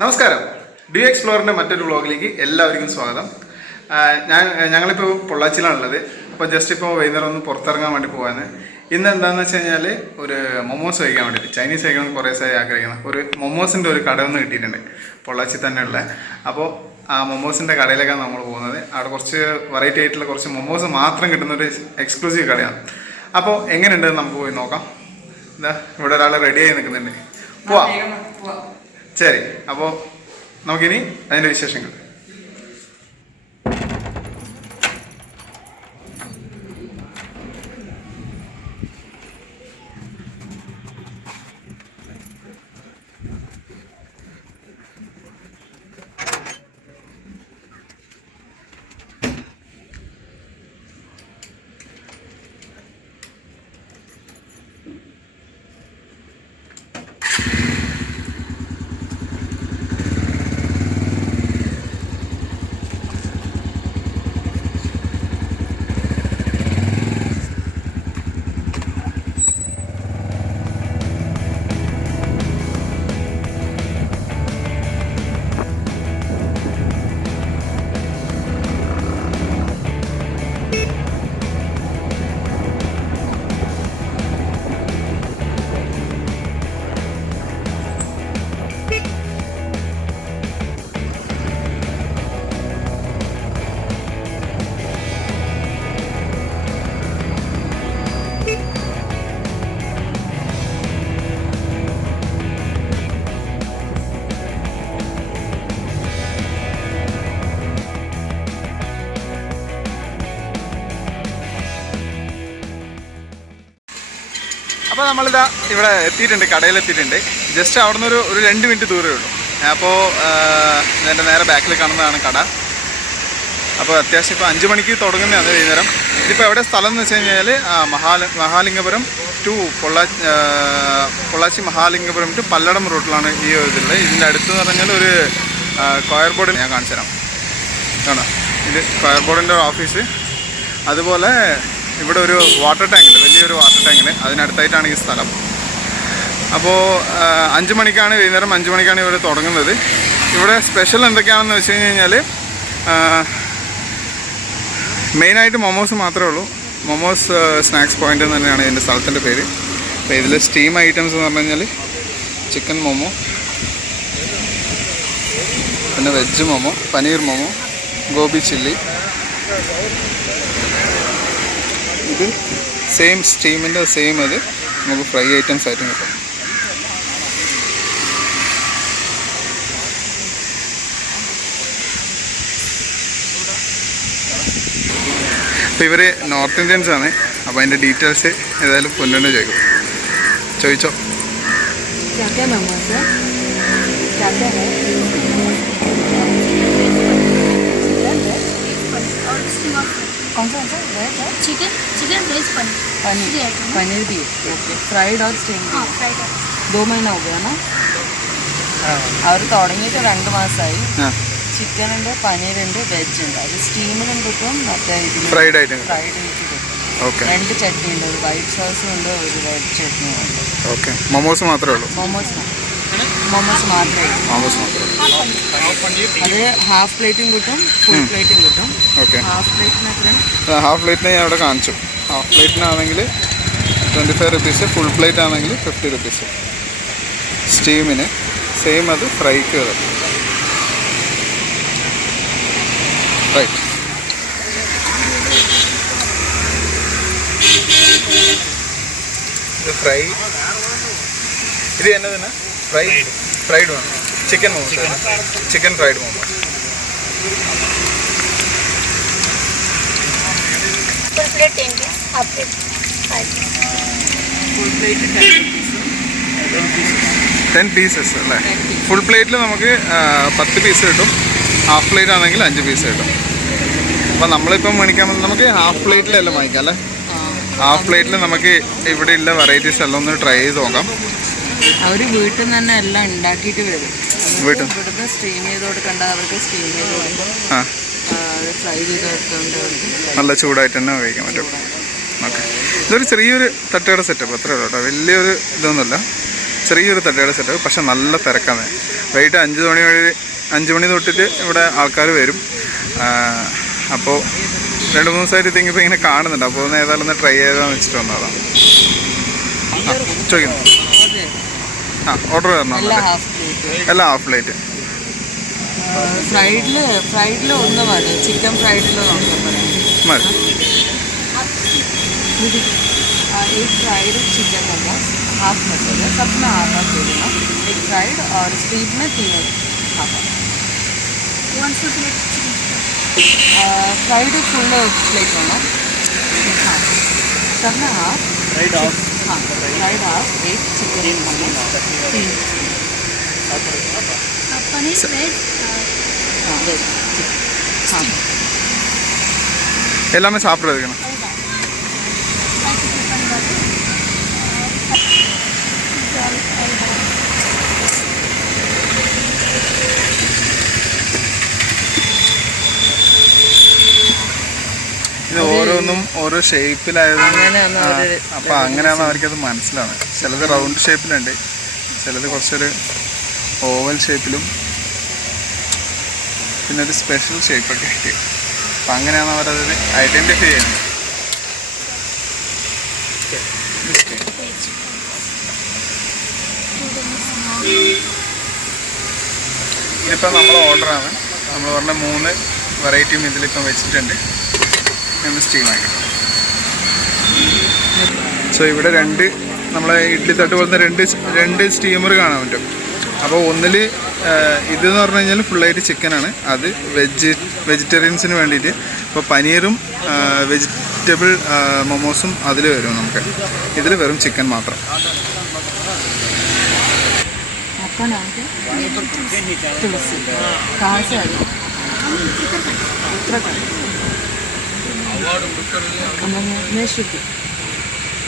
നമസ്കാരം. ഡി എക്സ്പ്ലോറിൻ്റെ മറ്റൊരു വ്ളോഗിലേക്ക് എല്ലാവർക്കും സ്വാഗതം. ഞങ്ങളിപ്പോൾ പൊള്ളാച്ചിയിലാണുള്ളത്. അപ്പോൾ ജസ്റ്റ് ഇപ്പോൾ വൈകുന്നേരം ഒന്ന് പുറത്തിറങ്ങാൻ വേണ്ടി പോകാൻ. ഇന്ന് എന്താണെന്ന് വെച്ച് കഴിഞ്ഞാൽ ഒരു മൊമോസ് കഴിക്കാൻ വേണ്ടിയിട്ട്, ചൈനീസ് കഴിക്കണം കുറേ ദിവസമായി ആഗ്രഹിക്കണം. ഒരു മൊമോസിൻ്റെ ഒരു കട ഒന്ന് കിട്ടിയിട്ടുണ്ട് പൊള്ളാച്ചി തന്നെയുള്ള. അപ്പോൾ ആ മൊമോസിൻ്റെ കടയിലേക്കാണ് നമ്മൾ പോകുന്നത്. അവിടെ കുറച്ച് വെറൈറ്റി ആയിട്ടുള്ള കുറച്ച് മൊമോസ് മാത്രം കിട്ടുന്നൊരു എക്സ്ക്ലൂസീവ് കടയാണ്. അപ്പോൾ എങ്ങനെയുണ്ടെന്ന് നമുക്ക് പോയി നോക്കാം. എന്താ ഇവിടെ ഒരാൾ റെഡിയായി നിൽക്കുന്നുണ്ട്. പോവാം. ശരി, അപ്പോൾ നമുക്കിനി അതിൻ്റെ വിശേഷങ്ങൾ. അപ്പോൾ നമ്മളിതാ ഇവിടെ എത്തിയിട്ടുണ്ട്, കടയിലെത്തിയിട്ടുണ്ട്. ജസ്റ്റ് അവിടെ നിന്ന് ഒരു 2 മിനിറ്റ് ദൂരമേ ഉള്ളൂ. അപ്പോൾ ഇതിൻ്റെ നേരെ ബാക്കിൽ കാണുന്നതാണ് കട. അപ്പോൾ അത്യാവശ്യം ഇപ്പോൾ 5 മണിക്ക് തുടങ്ങുന്നതാണ് വൈകുന്നേരം. ഇതിപ്പോൾ എവിടെ സ്ഥലം എന്ന് വെച്ച് കഴിഞ്ഞാൽ മഹാലിംഗപുരം ടു പൊള്ളാച്ചി മഹാലിംഗപുരം ടു പല്ലടം റൂട്ടിലാണ് ഈ ഇതുള്ളത്. ഇതിൻ്റെ അടുത്തെന്ന് പറഞ്ഞാൽ ഒരു സ്ക്വയർ ബോർഡ് ഞാൻ കാണിച്ചു തരാം. കാണാം, ഇത് സ്ക്വയർ ബോർഡിൻ്റെ ഓഫീസ്. അതുപോലെ ഇവിടെ ഒരു വാട്ടർ ടാങ്കുണ്ട്, വലിയൊരു വാട്ടർ ടാങ്കിന് അതിനടുത്തായിട്ടാണ് ഈ സ്ഥലം. അപ്പോൾ 5 മണിക്കാണ് വൈകുന്നേരം 5 മണിക്കാണ് ഇവിടെ തുടങ്ങുന്നത്. ഇവിടെ സ്പെഷ്യൽ എന്തൊക്കെയാണെന്ന് വെച്ച് കഴിഞ്ഞാൽ മെയിനായിട്ട് മൊമോസ് മാത്രമേ ഉള്ളൂ. മൊമോസ് സ്നാക്സ് പോയിൻ്റ് എന്ന് തന്നെയാണ് ഇതിൻ്റെ സ്ഥലത്തിൻ്റെ പേര്. അപ്പോൾ ഇതിൽ സ്റ്റീം ഐറ്റംസ് എന്ന് പറഞ്ഞു കഴിഞ്ഞാൽ ചിക്കൻ മൊമോ, പിന്നെ വെജ് മൊമോ, പനീർ മൊമോ, ഗോബി ചില്ലി. ഇത് സെയിം സ്റ്റീമിൻ്റെ സെയിം അത് നമുക്ക് ഫ്രൈ ഐറ്റംസ് ആയിട്ടും കിട്ടും. അപ്പോൾ ഇവർ നോർത്ത് ഇന്ത്യൻസ് ആണ്. അപ്പോൾ അതിൻ്റെ ഡീറ്റെയിൽസ് ഏതായാലും പൊന്നുണ്ട് ചോദിച്ചോ. कौन सा वेज है? चिकन वेज पनीर भी ओके. फ्राइड और स्टीम? हाँ, फ्राइड. 2 महीना हो गया ना? അവർ തുടങ്ങിയിട്ട് 2 മാസമായി. ചിക്കൻ ഉണ്ട്, പനീർ ഉണ്ട്, വെജ് ഉണ്ട്. അത് സ്റ്റീമിനും കിട്ടും, മറ്റേ ഫ്രൈഡ് ആയിട്ട് കിട്ടും. 2 ചട്നി ഉണ്ട്, ഒരു വൈറ്റ് സോസും ഉണ്ട്, ഒരു റെഡ് ചട്നിയും ഉണ്ട്. ഓക്കെ. മൊമോസ് മാത്രമേ ഉള്ളൂ? മൊമോസ് മാത്രമേ ഉള്ളൂ. അത് ഹാഫ് പ്ലേറ്റും കിട്ടും, ഫുൾ പ്ലേറ്റും കിട്ടും. ഓക്കെ. ഹാഫ് പ്ലേറ്റിന് എത്ര? ഹാഫ് പ്ലേറ്റിന് ഞാൻ അവിടെ കാണിച്ചു. ഹാഫ് പ്ലേറ്റിനാണെങ്കിൽ 25 റുപ്പീസ്, ഫുൾ പ്ലേറ്റ് ആണെങ്കിൽ 50 റുപ്പീസ്. സ്റ്റീമിന് സെയിം, അത് ഫ്രൈക്ക് വരും. റൈറ്റ്. ഇത് ഫ്രൈ, ഇത് എന്നതിന് ഫ്രൈഡ് വേണം. Chicken momos, chicken fried momos. Full plate 10 piece, half plate 5. Full plate 10 pieces അല്ലേ? ഫുൾ പ്ലേറ്റിൽ നമുക്ക് 10 പീസ് കിട്ടും, ഹാഫ് പ്ലേറ്റ് ആണെങ്കിൽ 5 പീസ് കിട്ടും. അപ്പോൾ നമ്മളിപ്പം മേടിക്കാൻ നമുക്ക് ഹാഫ് പ്ലേറ്റിലല്ല വാങ്ങിക്കാം അല്ലേ? ഹാഫ് പ്ലേറ്റിൽ നമുക്ക് ഇവിടെ ഉള്ള വെറൈറ്റീസ് എല്ലാം ഒന്ന് ട്രൈ ചെയ്ത് നോക്കാം. അവർ വീട്ടിൽ നിന്ന് തന്നെ എല്ലാം ഉണ്ടാക്കിയിട്ട് വരും. ഇവിടുന്ന് സ്റ്റീം ചെയ്ത് കൊടുക്കണ്ട, അവർക്ക് സ്റ്റീം ചെയ്ത് കൊടുക്കും, ഫ്രൈ ചെയ്ത് കൊടുക്കുന്നുണ്ട്. നല്ല ചൂടായിട്ട് തന്നെ കഴിക്കാൻ പറ്റും. ഓക്കെ. ഇതൊരു ചെറിയൊരു തട്ടുകട സെറ്റപ്പ് അത്രേ ഉള്ളൂ കേട്ടോ, വലിയൊരു ഇതൊന്നുമില്ല. ചെറിയൊരു തട്ടുകട സെറ്റപ്പ്, പക്ഷെ നല്ല തിരക്കാണ്. വൈകിട്ട് 5 മണി തൊട്ടിട്ട് ഇവിടെ ആൾക്കാർ വരും. അപ്പോൾ 2-3 ദിവസമായിട്ട് ഇതിങ്ങിപ്പോൾ ഇങ്ങനെ കാണുന്നുണ്ട്. അപ്പോൾ ഒന്ന് ഏതായാലും ഒന്ന് ട്രൈ ചെയ്താന്ന് വെച്ചിട്ട് വന്നതാണ്. ചോദിക്കുന്നു. ഓർഡർ തരണം. എല്ലാം ഹാഫ് പ്ലേറ്റ്. ഫ്രൈഡിൽ ഒന്ന് മതി. ചിക്കൻ ഫ്രൈഡിൽ നോക്കാൻ പറയാം. മതി. एक फ्राइड चिकन मोमोज हाफ मसाला सब में हाफ दे देना. एक फ्राइड और स्ट्रीट में 3 हाफ. फ्राइड फुल प्लेट होना. हाँ सब में हाफ. हाँ फ्राइड हाफ. एक चिकन मोमोज 3. पनीर वेज. हाँ वेज. हाँ எல்லாமே சாப்பிட்றதுக்குண்ணா. ഇത് ഓരോന്നും ഓരോ ഷേപ്പിലായതുകൊണ്ട് അപ്പോൾ അങ്ങനെയാണ് അവർക്കത് മനസ്സിലാവുന്നത്. ചിലത് റൗണ്ട് ഷേപ്പിലുണ്ട്, ചിലത് കുറച്ചൊരു ഓവൽ ഷേപ്പിലും പിന്നെ ഒരു സ്പെഷ്യൽ ഷേപ്പൊക്കെ ആയിട്ട്. അപ്പം അങ്ങനെയാണ് അവരത് ഐഡൻറ്റിഫൈ ചെയ്യുന്നത്. ഇതിപ്പോൾ നമ്മൾ ഓർഡറാണ്. നമ്മൾ പറഞ്ഞ 3 വെറൈറ്റിയും ഇതിലിപ്പം വെച്ചിട്ടുണ്ട്. ഒന്ന് സ്റ്റീം ആക്കി. സോ ഇവിടെ നമ്മളെ ഇഡ്ഡലി തട്ട് പോലത്തെ രണ്ട് സ്റ്റീമർ കാണാൻ പറ്റും. അപ്പോൾ ഒന്നിൽ ഇതെന്ന് പറഞ്ഞു കഴിഞ്ഞാൽ ഫുള്ളായിട്ട് ചിക്കനാണ്. അത് വെജിറ്റേറിയൻസിന് വേണ്ടിയിട്ട്. അപ്പോൾ പനീറും വെജിറ്റബിൾ മൊമോസും അതിൽ വരും. നമുക്ക് ഇതിൽ വെറും ചിക്കൻ മാത്രം. तुलसी कहाँ से आई? उत्तराखंड. मैं श्रुति.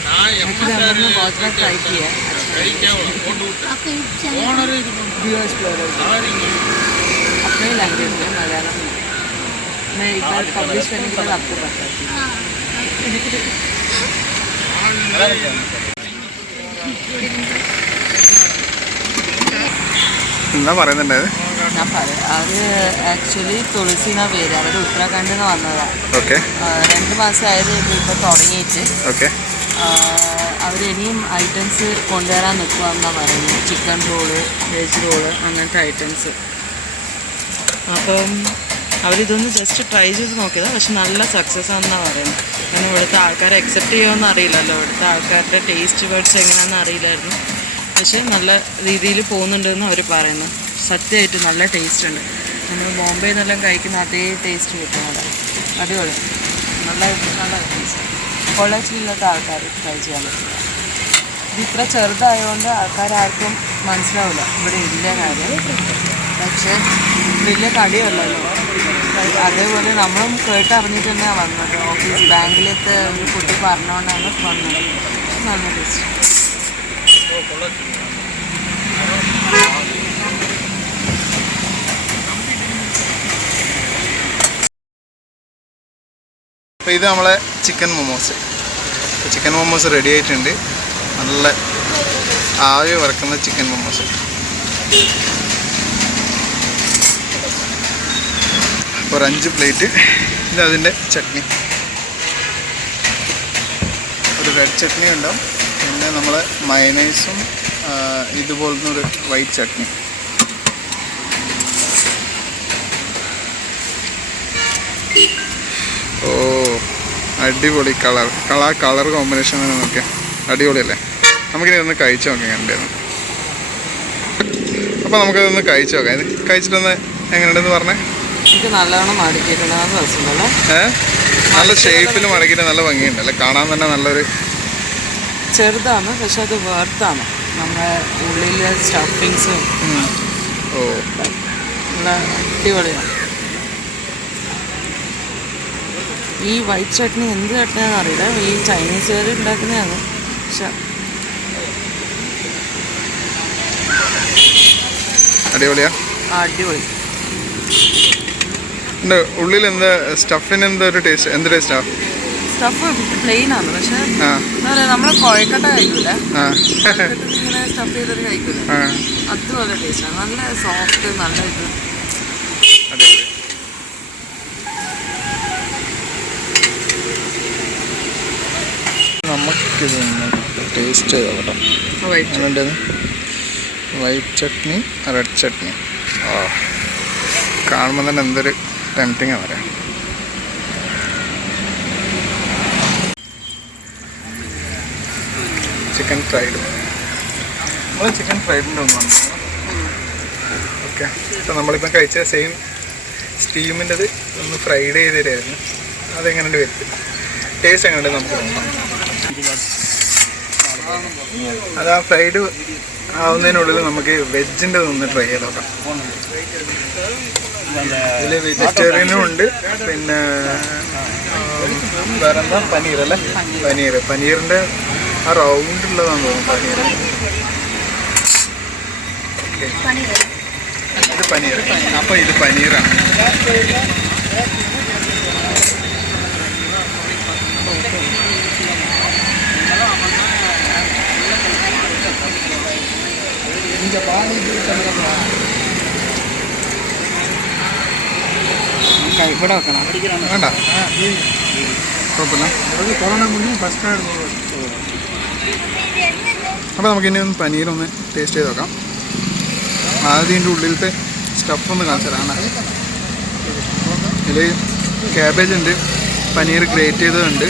हमने बहुत बार ट्राई किया है. जियो एक्सप्लोरर अपने ही लैंग्वेज में मलयालम में. मैं एक बार पब्लिश करने के बाद आपको बताती हूँ. എന്താ പറയുന്നുണ്ടായത്? ഞാൻ പറയാം. അത് ആക്ച്വലി തുളസിന പേര്. അവർ ഉത്തരാഖണ്ഡിൽ നിന്ന് വന്നതാണ്. ഓക്കെ. 2 മാസമായത് ഇപ്പോൾ തുടങ്ങിയിട്ട്. ഓക്കെ. അവർ ഇനിയും ഐറ്റംസ് കൊണ്ടുവരാൻ നിൽക്കുകയെന്നാണ് പറയുന്നത്. ചിക്കൻ റോള്, വെജ് റോള്, അങ്ങനത്തെ ഐറ്റംസ്. അപ്പം അവരിതൊന്ന് ജസ്റ്റ് ട്രൈ ചെയ്ത് നോക്കിയതാണ്. പക്ഷെ നല്ല സക്സസ് ആണെന്നാണ് പറയുന്നത്. കാരണം ഇവിടുത്തെ ആൾക്കാരെ അക്സെപ്റ്റ് ചെയ്യുമെന്ന് അറിയില്ലല്ലോ. ഇവിടുത്തെ ആൾക്കാരുടെ ടേസ്റ്റ് ബഡ്സ് എങ്ങനെയാണെന്ന് അറിയില്ലായിരുന്നു. പക്ഷേ നല്ല രീതിയിൽ പോകുന്നുണ്ടെന്ന് അവർ പറയുന്നു. സത്യമായിട്ട് നല്ല ടേസ്റ്റ് ഉണ്ട്. നമ്മൾ ബോംബെയിൽ നിന്നെല്ലാം കഴിക്കുന്ന അതേ ടേസ്റ്റ് കിട്ടുന്നത്. അടിപൊളി. നല്ല ടേസ്റ്റ്. പൊള്ളച്ചിലില്ലാത്ത ആൾക്കാർ ട്രൈ ചെയ്യാൻ പറ്റില്ല. ഇത് ഇത്ര ചെറുതായതുകൊണ്ട് ആൾക്കാരാർക്കും മനസ്സിലാവില്ല ഇവിടെ ഇല്ല കാര്യം. പക്ഷേ വലിയ കടിയല്ലല്ലോ. അതേപോലെ നമ്മളും കേട്ടറിഞ്ഞിട്ട് തന്നെയാണ് വന്നത്. ഓഫീസ് ബാങ്കിലത്തെ ഒരു കുട്ടി പറഞ്ഞുകൊണ്ടാണ് വന്നത്. നല്ല ടേസ്റ്റ്. അപ്പോൾ ഇത് നമ്മളെ ചിക്കൻ മൊമോസ് റെഡി ആയിട്ടുണ്ട്. നല്ല ആവി വറക്കുന്ന ചിക്കൻ മൊമോസ്. ഒരു 5 പ്ലേറ്റ്. ഇത് അതിൻ്റെ ചട്നി. ഒരു റെഡ് ചട്നി ഉണ്ടാവും. പിന്നെ നമ്മളെ മയനൈസും ഇതുപോലത്തെ ഒരു വൈറ്റ് ചട്നി. ഓ അടിപൊളി കളർ കോമ്പിനേഷൻ നോക്കിയാൽ അടിപൊളിയല്ലേ? നമുക്കിനി ഒന്ന് കഴിച്ചു നോക്കാം എങ്ങനെയുണ്ടെന്ന്. അപ്പോൾ നമുക്കതൊന്ന് കഴിച്ചു നോക്കാം. ഇത് കഴിച്ചിട്ടൊന്ന് എങ്ങനെയുണ്ടെന്ന് പറഞ്ഞേ. എനിക്ക് നല്ലോണം മടക്കിയിട്ടുണ്ടല്ലേ? നല്ല ഷേപ്പിൽ മടക്കിയിട്ട് നല്ല ഭംഗിയുണ്ടല്ലേ? കാണാൻ തന്നെ നല്ലൊരു ചെറുതാണ്, പക്ഷെ അത് വേർത്താണ്. നമ്മുടെ ഉള്ളിലെ സ്റ്റഫിങ്സും നല്ല അടിപൊളിയാണ്. ഈ വൈറ്റ് ചട്നി എന്ത് ചട്നിയാണെന്ന് അറിയില്ല. ഈ ചൈനീസുകാർ ഉണ്ടാക്കുന്നതാണ്. പക്ഷെ അടിപൊളിയാ. അടിപൊളി. ഉള്ളിൽ എന്താ സ്റ്റഫിന് എന്താ ഒരു ടേസ്റ്റ്? എന്ത് ടേസ്റ്റാ? സ്റ്റഫ് പ്ലെയിൻ ആണ്, പക്ഷെ ആ എന്താ പറയുക, നമ്മള് കോഴിക്കട്ട കഴിക്കൂല, ആ ഇങ്ങനെ സ്റ്റഫ് ചെയ്തിട്ട് കഴിക്കൂല, ആ അതുപോലെ ടേസ്റ്റാണ്. നല്ല സോഫ്റ്റ്, നല്ല ഇത്. അടിപൊളി. നമുക്കിത് ടേസ്റ്റ് ചെയ്തോ കേട്ടോ. White chutney, red chutney. ഓ, കാണുമ്പോൾ തന്നെ എന്തൊരു ടെംപ്റ്റിംഗ് ആണ് പറയാം. ചിക്കൻ ഫ്രൈഡ്, നമ്മൾ ചിക്കൻ ഫ്രൈഡിൻ്റെ ഒന്നാണ്. ഓക്കെ, അപ്പോൾ നമ്മളിപ്പം കഴിച്ച സെയിം സ്റ്റീമിൻ്റെത് ഒന്ന് ഫ്രൈഡ് ചെയ്ത് തരുമായിരുന്നു. അതെങ്ങനെയുണ്ട് വരുത്തി ടേസ്റ്റ് എങ്ങനെയുണ്ട് നമുക്ക് നോക്കാം. അത് ആ ഫ്രൈഡ് ആവുന്നതിനുള്ളിൽ നമുക്ക് വെജിൻ്റെ ഒന്ന് ട്രൈ ചെയ്ത് നോക്കാം. ഇതിൽ വെജിറ്റേറിയനും ഉണ്ട്, പിന്നെ വേറെന്താ പനീർ അല്ലേ, പനീറിൻ്റെ ആ റൗണ്ടുള്ളതാണെന്ന് തോന്നുന്നു പനീർ. ഇത് പനീർ, അപ്പോൾ ഇത് പനീറാണ്. ഇവിടെ വെക്കണം, വേണ്ട കുഴപ്പമില്ല. അപ്പോൾ നമുക്കിനി ഒന്ന് പനീരൊന്ന് ടേസ്റ്റ് ചെയ്ത് നോക്കാം. ആദ്യം ഇതിൻ്റെ ഉള്ളിലത്തെ സ്റ്റഫ് ഒന്ന് കാണിച്ചു തരാം. ഇതിൽ ക്യാബേജ് ഉണ്ട്, പനീർ ഗ്രേറ്റ് ചെയ്തതുണ്ട്,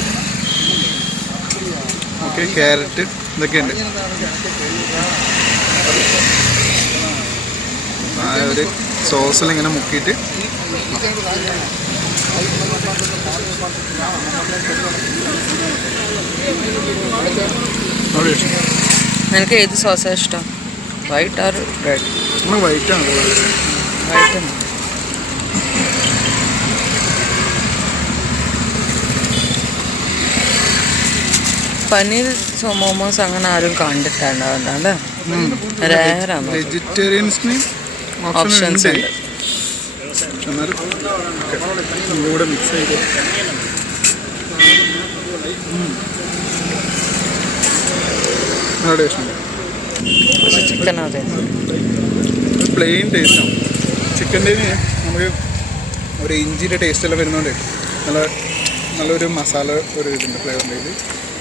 ഓക്കെ, ക്യാരറ്റ് ഇതൊക്കെ ഉണ്ട്. ആ ഒരു സോസിലിങ്ങനെ മുക്കിയിട്ട് നിനക്ക് ഏത് സോസാണ് ഇഷ്ടം, വൈറ്റ് ആർ റെഡ്? നമ്മൾ വൈറ്റാണ്. വൈറ്റ്. പനീർ മോമോസ് അങ്ങനെ ആരും കണ്ടിട്ടുണ്ടാവുന്നല്ലേ, റേറാണ്. വെജിറ്റേറിയൻസിന് ഓപ്ഷൻസ് ഉണ്ട്. എന്നാലും കൂടെ മിക്സ് ചെയ്ത് ടേസ്റ്റ്. പക്ഷെ ചിക്കൻ അതെ പ്ലെയിൻ ടേസ്റ്റാണ് ചിക്കൻ്റെ. നമുക്ക് ഒരു ഇഞ്ചിയുടെ ടേസ്റ്റ് എല്ലാം വരുന്നതുകൊണ്ട് നല്ലൊരു മസാല ഒരു ഇതുണ്ട് ഫ്ലേവറിൻ്റെ.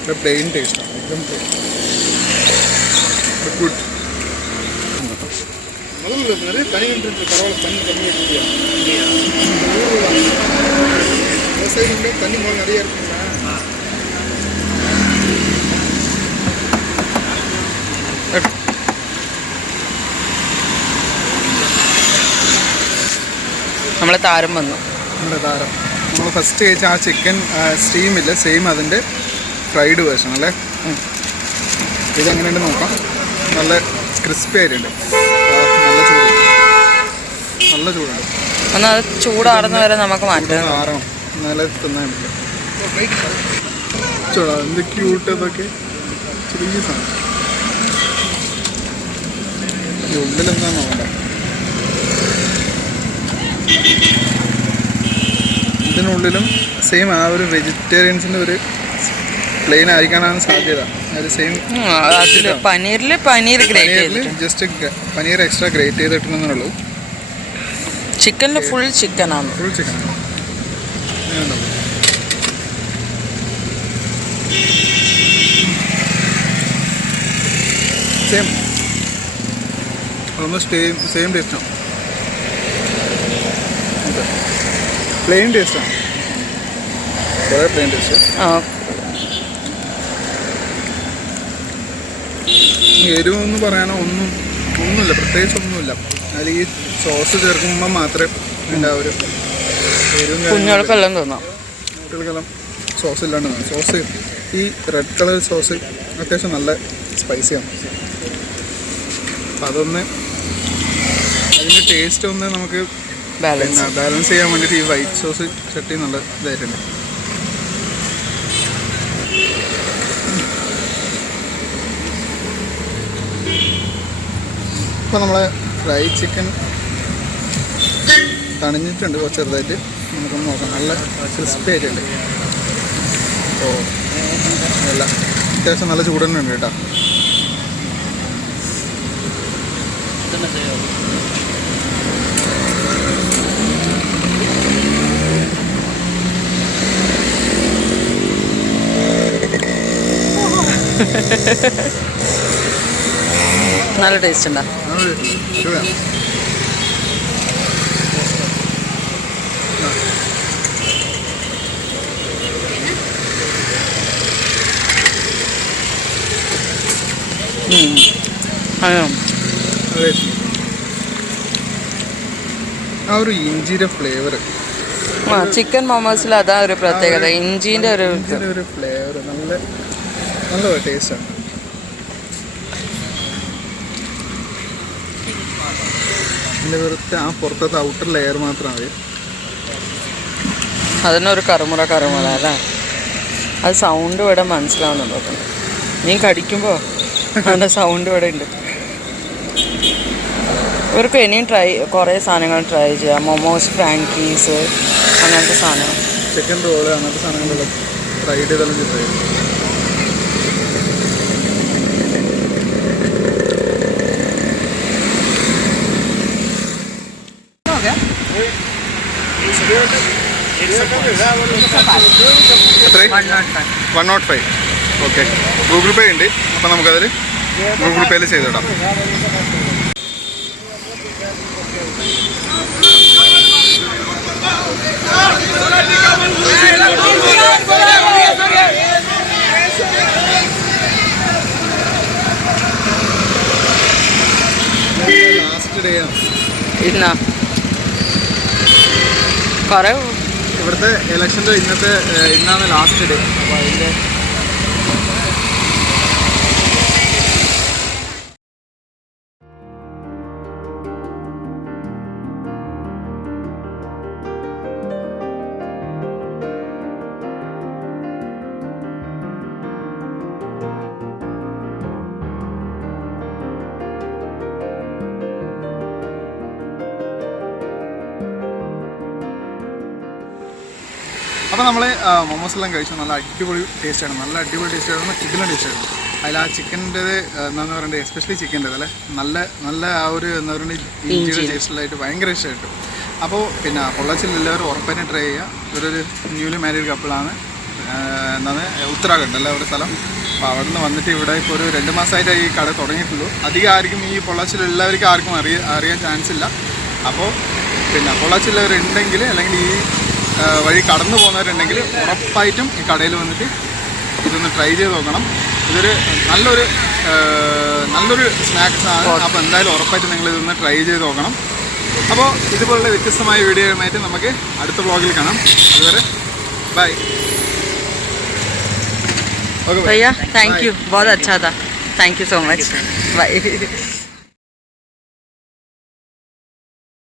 ഇത് പ്ലെയിൻ ടേസ്റ്റാണ്, एकदम ഗുഡ്. நிறைய தனி வந்துருக்கு, பரவாயில்ல, தண்ணி கம்மியாக இருக்குயா. விவசாயிகளுடைய தண்ணி முதல்ல நிறைய இருக்குங்களா. നമ്മളെ താരം വന്നു. നമ്മുടെ താരം നമ്മൾ ഫസ്റ്റ് കഴിച്ച ആ ചിക്കൻ സ്റ്റീമില്ല, സെയിം അതിൻ്റെ ഫ്രൈഡ് വേർഷൻ അല്ലേ. ഇതെങ്ങനെയുണ്ട് നോക്കാം. നല്ല ക്രിസ്പി ആയിട്ടുണ്ട്, നല്ല ചൂടുണ്ട്. എന്നാൽ അത് ചൂടാറുന്ന വരെ നമുക്ക് മാറ്റാം. ആറണം നല്ല തിന്നാൻ പറ്റില്ല. ചൂടാ എന്ത് ക്യൂട്ട് അതൊക്കെ, ചെറിയ സാധനം. ഉള്ളിലെന്താ നോക്കണ്ട. ഇതിനുള്ളിലും സെയിം ആ ഒരു വെജിറ്റേറിയൻസിൻ്റെ ഒരു പ്ലെയിൻ ആയിരിക്കാനാണ് സാധ്യത. അത് same paneer grate just paneer extra grate ചെയ്തിട്ടുണ്ടെന്നേ ഉള്ളൂ. ചിക്കനിൽ ഫുൾ ചിക്കനാണ്, full chicken. Same almost same ടേസ്റ്റാണ്. പ്ലെയിൻ ടേസ്റ്റാണ്, കുറേ പ്ലെയിൻ ടേസ്റ്റ്. എരിവെന്ന് പറയാനോ ഒന്നുമില്ല, പ്രത്യേകിച്ച് ഒന്നുമില്ല. അതിൽ ഈ സോസ് ചേർക്കുമ്പോൾ മാത്രമേ ഉണ്ടാവൂ എരിവും. കുഞ്ഞുങ്ങൾക്കെല്ലാം തോന്നാം, കുട്ടികൾക്കെല്ലാം സോസ് ഇല്ലാണ്ട് തോന്നും. സോസ് ഈ റെഡ് കളർ സോസ് അത്യാവശ്യം നല്ല സ്പൈസിയാണ്. അപ്പം അതൊന്ന് അതിൻ്റെ ടേസ്റ്റ് ഒന്ന് നമുക്ക് ബാലൻസ് ചെയ്യാൻ വേണ്ടിയിട്ട് ഈ വൈറ്റ് സോസ് ചട്ടി നല്ല ഇതായിട്ടുണ്ട്. ഇപ്പോൾ നമ്മളെ ഫ്രൈ ചിക്കൻ തണിഞ്ഞിട്ടുണ്ട് കുറച്ച് ചെറുതായിട്ട്. നമുക്കൊന്ന് നോക്കാം. നല്ല ക്രിസ്പി ആയിട്ടുണ്ട്. ഓ അല്ല, അത്യാവശ്യം നല്ല ചൂട് തന്നെ ഉണ്ട് കേട്ടോ. നല്ല ടേസ്റ്റ് ഉണ്ടോ? ആ ഒരു ഇഞ്ചിയുടെ ഫ്ലേവർ, ചിക്കൻ മൊമോസിൽ അതാ ഒരു പ്രത്യേകത, ഇഞ്ചിൻ്റെ ഒരു ഫ്ലേവർ നല്ല നല്ല ടേസ്റ്റാണ്. അതിൻ്റെ വെറുതെ ആ പുറത്തത്തെ ഔട്ടർ ലെയർ മാത്രം മതി. അതിനൊരു കറുമുറ അല്ലേ? അത് സൗണ്ട് ഇവിടെ മനസ്സിലാവുന്നുണ്ടോ? നീ കടിക്കുമ്പോൾ അതിൻ്റെ സൗണ്ട് ഇവിടെ ഉണ്ട്. ഇവർക്ക് ഇനിയും കുറേ സാധനങ്ങൾ ട്രൈ ചെയ്യാം. മൊമോസ്, ഫ്രാങ്കീസ്, അങ്ങനത്തെ സാധനം, ചിക്കൻ റോള്, അങ്ങനത്തെ സാധനങ്ങളെല്ലാം ട്രൈ ചെയ്തെല്ലാം ചെയ്തു. എത്രയും 105. ഓക്കെ, ഗൂഗിൾ പേ ഉണ്ട്. അപ്പം നമുക്കതിൽ ഗൂഗിൾ പേയിൽ ചെയ്തിടാം. ലാസ്റ്റ് ഡേ ആണ് ഇന്നാ കുറേ ഇവിടുത്തെ ഇലക്ഷൻ്റെ ഇന്നാണ് ലാസ്റ്റ് ഡേ. അപ്പോൾ അതിൻ്റെ അപ്പോൾ നമ്മൾ മൊമോസ് എല്ലാം കഴിച്ചു. നല്ല അടിപൊളി ടേസ്റ്റാണ്, നല്ല അടിപൊളി ടേസ്റ്റായിരുന്നു, കിടിലൻ ടേസ്റ്റായിരുന്നു. അതിൽ ആ ചിക്കൻ്റെത് എന്താണെന്ന് പറയണ്ടത്, എസ്പെഷ്യലി ചിക്കൻ്റെത് അല്ലേ, നല്ല നല്ല ആ ഒരു എന്താ പറയുക ഇഞ്ചിയുടെ ടേസ്റ്റിലായിട്ട് ഭയങ്കര ഇഷ്ടമായിട്ടു. അപ്പോൾ പിന്നെ പൊള്ളാച്ചിയിൽ എല്ലാവരും ഉറപ്പായിട്ട് ട്രൈ ചെയ്യുക. ഇവരൊരു ന്യൂലി മാരീഡ് കപ്പിളാണ്. എന്താണ് ഉത്തരാഖണ്ഡ് അല്ല അവരുടെ സ്ഥലം. അപ്പോൾ അവിടെ നിന്ന് വന്നിട്ട് ഇവിടെ ഇപ്പോൾ ഒരു 2 മാസമായിട്ട് ഈ കട തുടങ്ങിയിട്ടുള്ളൂ. അധികം ആർക്കും ഈ പൊള്ളാച്ചിയിൽ എല്ലാവർക്കും ആർക്കും അറിയാൻ ചാൻസ് ഇല്ല. അപ്പോൾ പിന്നെ പൊള്ളാച്ചിയിലുള്ളവരുണ്ടെങ്കിൽ അല്ലെങ്കിൽ ഈ വഴി കടന്നു പോകുന്നവരുണ്ടെങ്കിൽ ഉറപ്പായിട്ടും ഈ കടയിൽ വന്നിട്ട് ഇതൊന്ന് ട്രൈ ചെയ്ത് നോക്കണം. ഇതൊരു നല്ലൊരു സ്നാക്സ് ആണ്. അപ്പോൾ എന്തായാലും ഉറപ്പായിട്ടും നിങ്ങൾ ഇതൊന്ന് ട്രൈ ചെയ്ത് നോക്കണം. അപ്പോൾ ഇതുപോലുള്ള വ്യത്യസ്തമായ വീഡിയോയുമായിട്ട് നമുക്ക് അടുത്ത വ്ളോഗിൽ കാണാം. അതുവരെ ബൈ. भैया थैंक यू, बहुत अच्छा था, thank you so much, bye.